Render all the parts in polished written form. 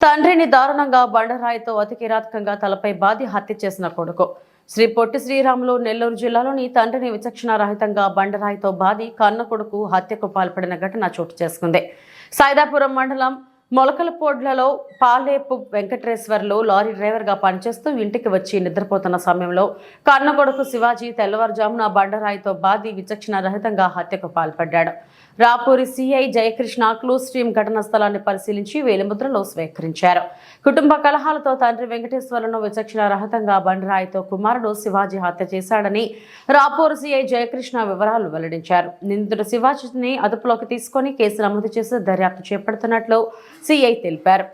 తండ్రిని దారుణంగా బండరాయితో అతి కిరాతకంగా తలపై బాది హత్య చేసిన కొడుకు శ్రీ పొట్టి శ్రీరాములు నెల్లూరు జిల్లాలోని తండ్రిని విచక్షణారహితంగా బండరాయితో బాది కన్న కొడుకు హత్యకు పాల్పడిన ఘటన చోటు చేసుకుంది. సైదాపురం మండలం మొలకలపోడ్లలో పాలేపు వెంకటేశ్వర్లు లారీ డ్రైవర్గా పనిచేస్తూ ఇంటికి వచ్చి నిద్రపోతున్న సమయంలో కన్న కొడుకు శివాజీ తెల్లవారుజామున బండరాయితో బాది విచక్షణారహితంగా హత్యకు పాల్పడ్డాడు. Rapuri CI Jayakrishna clues team ఘటనా స్థలాన్ని పరిశీలించి వేలిముద్రలో స్వీకరించారు. కుటుంబ కలహాలతో తండ్రి వెంకటేశ్వర్లను విచక్షణారహితంగా బండరాయితో కుమారుడు శివాజీ హత్య చేశాడని రాపూర్ సిఐ జయకృష్ణ వివరాలు వెల్లడించారు. నిందితుడు శివాజీని అదుపులోకి తీసుకుని కేసు నమోదు చేసి దర్యాప్తు చేపడుతున్నట్లు సిఐ తెలిపారు.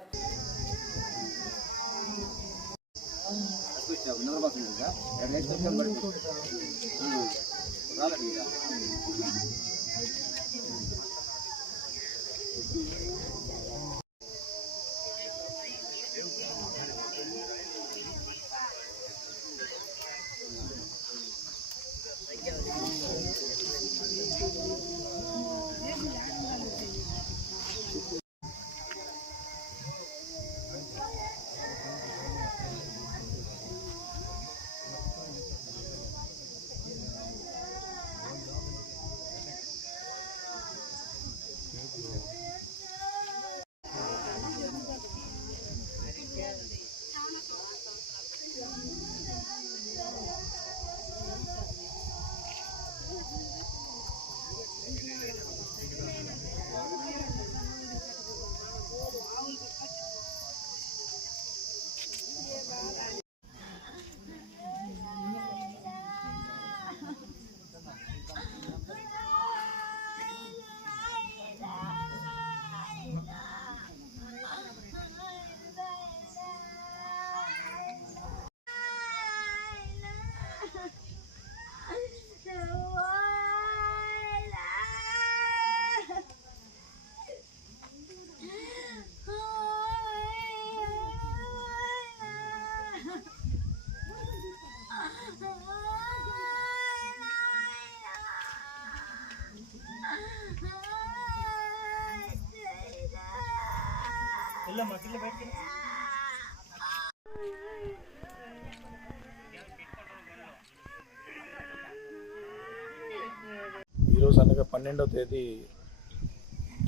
ఈరోజు అనగా 12వ తేదీ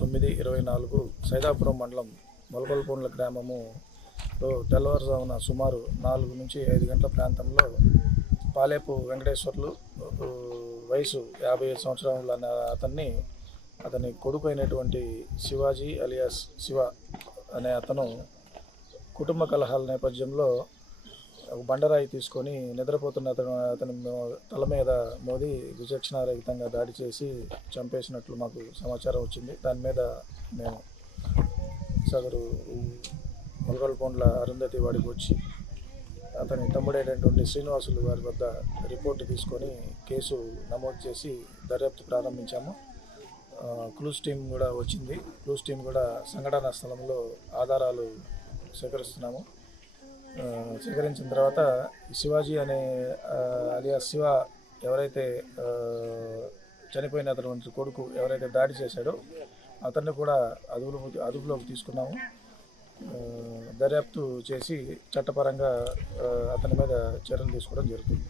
9/24 సైదాపురం మండలం మొలకలపూండ్ల గ్రామములో తెల్లవారుజామున సుమారు 4 నుంచి 5 గంటల ప్రాంతంలో పాలేపు వెంకటేశ్వర్లు వయసు 55 సంవత్సరాల అతన్ని అతని కొడుకు అయినటువంటి శివాజీ అలియాస్ శివ అనే అతను కుటుంబ కలహాల నేపథ్యంలో ఒక బండరాయి తీసుకొని నిద్రపోతున్న అతని తల మీద మోది విచక్షణారహితంగా దాడి చేసి చంపేసినట్లు మాకు సమాచారం వచ్చింది. దాని మీద మేము సదరు మొలకలపూండ్ల అరుంధతి వాడికి వచ్చి అతని తమ్ముడైనటువంటి శ్రీనివాసులు వారి వద్ద రిపోర్టు తీసుకొని కేసు నమోదు చేసి దర్యాప్తు ప్రారంభించాము. క్లూస్ టీం కూడా వచ్చింది. క్లూస్ టీం కూడా సంఘటనా స్థలంలో ఆధారాలు సేకరిస్తున్నాము. సేకరించిన తర్వాత శివాజీ అనే అలియాస్ శివ ఎవరైతే చనిపోయినటువంటి కొడుకు ఎవరైతే దాడి చేశాడో అతన్ని కూడా అదుపులోకి తీసుకున్నాము. దర్యాప్తు చేసి చట్టపరంగా అతని మీద చర్యలు తీసుకోవడం జరుగుతుంది.